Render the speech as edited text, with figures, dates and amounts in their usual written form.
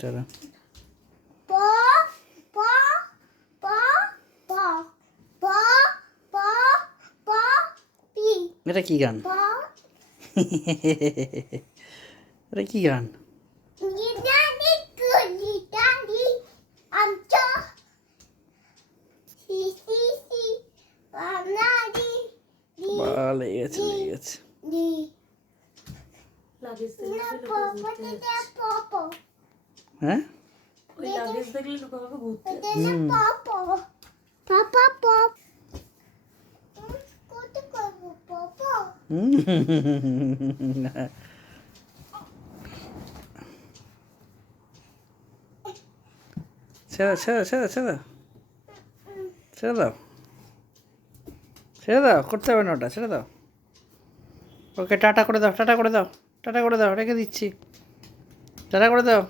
চলো প প প প প প প পি এটা কি গান? প এটা কি গান? Litany litany আমচো C C C Bana Di দি বা লেগে গেছে লেগে গেছে। দি লাগেজ না দেখলে প পতে দে প প হ্যাঁ ওই লাগেজ দেখলে লোক আমাকে ঘুরতে পতে দে প প প প প কত করব প প ছেড়ে ছেড়ে ছেড়ে ছেড়ে ছেড়ে দাও ছেড়ে দাও, করতে হবে না ওটা, ছেড়ে দাও। ওকে টাটা করে দাও, টাটা করে দাও, টাটা করে দাও, রেখে দিচ্ছি, টাটা করে দাও।